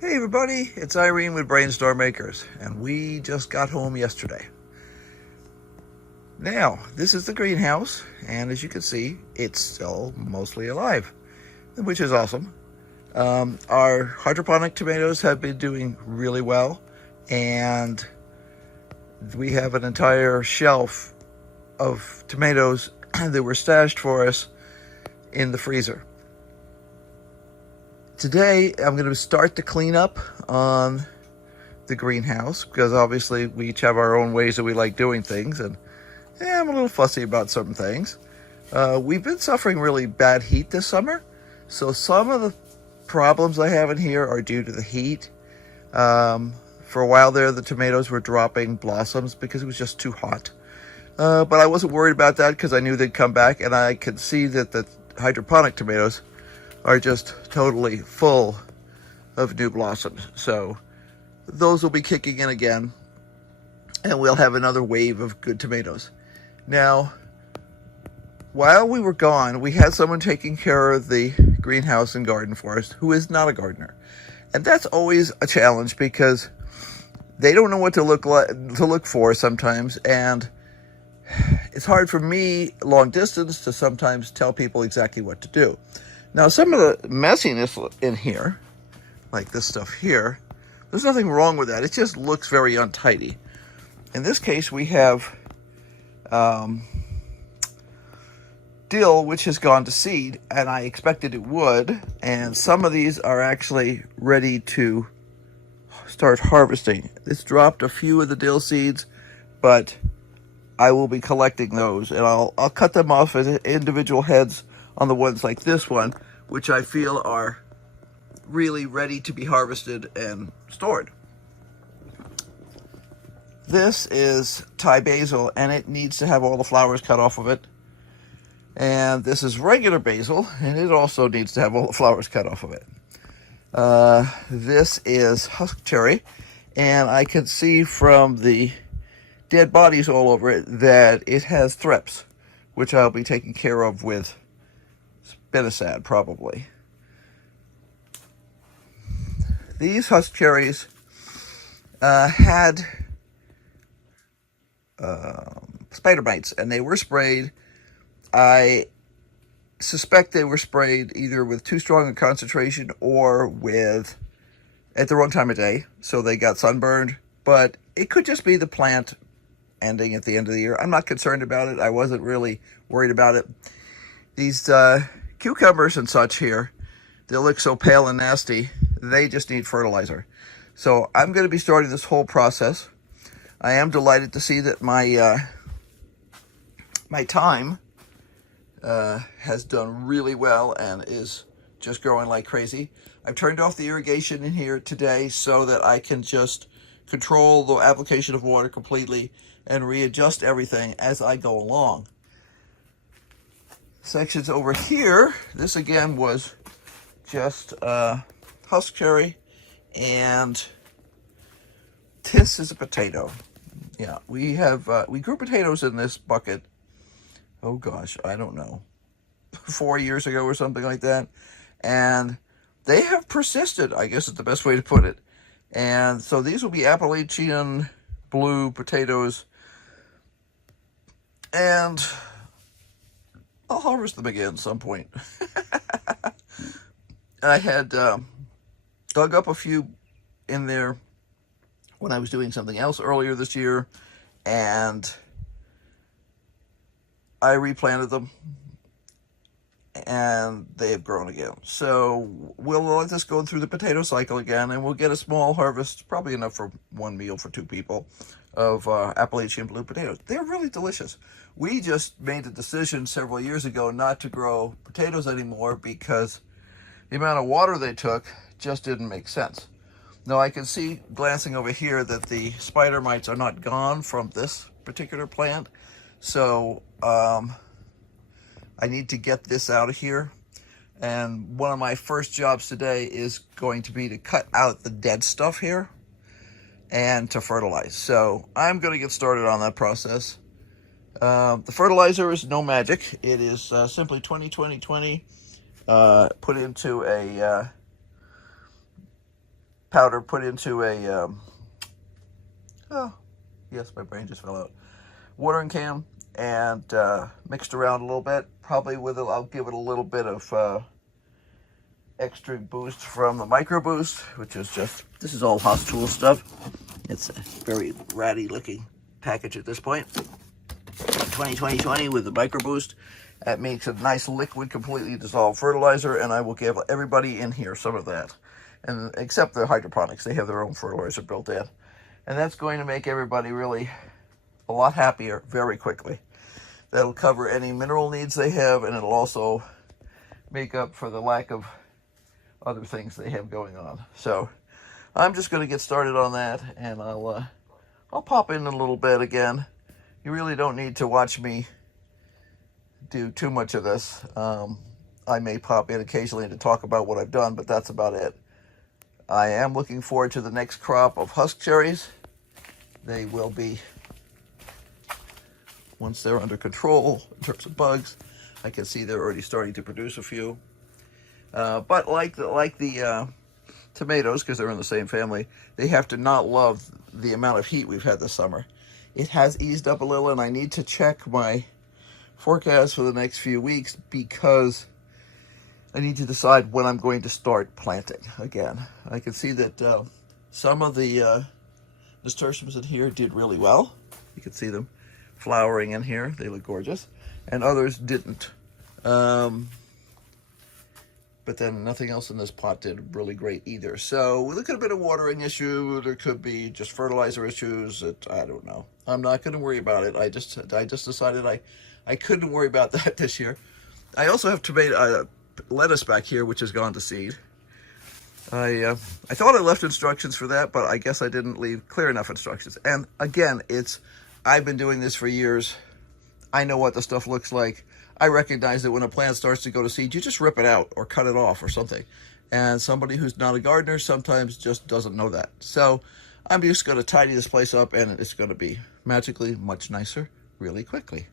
Hey everybody, it's Irene with BrainStormAcres, and we just got home yesterday. Now, this is the greenhouse, and as you can see, it's still mostly alive, which is awesome. Our hydroponic tomatoes have been doing really well, and we have an entire shelf of tomatoes that were stashed for us in the freezer. Today, I'm going to start the cleanup on the greenhouse because obviously we each have our own ways that we like doing things, and I'm a little fussy about some things. We've been suffering really bad heat this summer, so some of the problems I have in here are due to the heat. For a while there, the tomatoes were dropping blossoms because it was just too hot. But I wasn't worried about that because I knew they'd come back, and I could see that the hydroponic tomatoes are just totally full of new blossoms. So those will be kicking in again, and we'll have another wave of good tomatoes. Now, while we were gone, we had someone taking care of the greenhouse and garden for us who is not a gardener. And that's always a challenge because they don't know what to look for sometimes, and it's hard for me long distance to sometimes tell people exactly what to do. Now, some of the messiness in here, like this stuff here, there's nothing wrong with that. It just looks very untidy. In this case, we have dill, which has gone to seed, and I expected it would. And some of these are actually ready to start harvesting. It's dropped a few of the dill seeds, but I will be collecting those, and I'll cut them off as individual heads on the ones like this one, which I feel are really ready to be harvested and stored. This is Thai basil, and it needs to have all the flowers cut off of it. And this is regular basil, and it also needs to have all the flowers cut off of it. This is husk cherry, and I can see from the dead bodies all over it that it has thrips, which I'll be taking care of with spinosad probably. These husk cherries had spider mites, and they were sprayed. I suspect they were sprayed either with too strong a concentration or at the wrong time of day, so they got sunburned. But it could just be the plant ending at the end of the year. I'm not concerned about it. I wasn't really worried about it. These cucumbers and such here, they look so pale and nasty. They just need fertilizer. So I'm going to be starting this whole process. I am delighted to see that my thyme has done really well and is just growing like crazy. I've turned off the irrigation in here today so that I can just control the application of water completely and readjust everything as I go along. Sections over here, this again was just husk cherry, and this is a potato. Yeah, we grew potatoes in this bucket, oh gosh, I don't know, 4 years ago or something like that, and they have persisted, I guess is the best way to put it. And so these will be Appalachian blue potatoes, and I'll harvest them again at some point. I had dug up a few in there when I was doing something else earlier this year, and I replanted them, and they have grown again. So we'll let this go through the potato cycle again, and we'll get a small harvest, probably enough for one meal for 2 people, of Appalachian blue potatoes. They're really delicious. We just made a decision several years ago not to grow potatoes anymore because the amount of water they took just didn't make sense. Now I can see, glancing over here, that the spider mites are not gone from this particular plant. So I need to get this out of here. And one of my first jobs today is going to be to cut out the dead stuff here and to fertilize. So I'm going to get started on that process. The fertilizer is no magic. It is simply 20-20-20 put into a powder put into a, oh, yes, my brain just fell out, watering can, and mixed around a little bit. Probably I'll give it a little bit of extra boost from the Micro Boost, which is just, this is all Haas Tool stuff. It's a very ratty looking package at this point. 20 with the Micro Boost. That makes a nice liquid, completely dissolved fertilizer, and I will give everybody in here some of that. And except the hydroponics, they have their own fertilizer built in. And that's going to make everybody really a lot happier very quickly. That'll cover any mineral needs they have, and it'll also make up for the lack of other things they have going on. So I'm just going to get started on that, and I'll pop in a little bit again. You really don't need to watch me do too much of this. I may pop in occasionally to talk about what I've done, but that's about it. I am looking forward to the next crop of husk cherries. They will be, once they're under control in terms of bugs. I can see they're already starting to produce a few. But like the tomatoes, because they're in the same family, they have to not love the amount of heat we've had this summer. It has eased up a little, and I need to check my forecast for the next few weeks because I need to decide when I'm going to start planting again. I can see that some of the nasturtiums in here did really well. You can see them flowering in here. They look gorgeous. And others didn't. But then nothing else in this pot did really great either. So we look at a bit of watering issue. There could be just fertilizer issues. I don't know. I'm not going to worry about it. I just decided I couldn't worry about that this year. I also have lettuce back here, which has gone to seed. I thought I left instructions for that, but I guess I didn't leave clear enough instructions. And again, I've been doing this for years. I know what the stuff looks like. I recognize that when a plant starts to go to seed, you just rip it out or cut it off or something. And somebody who's not a gardener sometimes just doesn't know that. So I'm just going to tidy this place up, and it's going to be magically much nicer really quickly.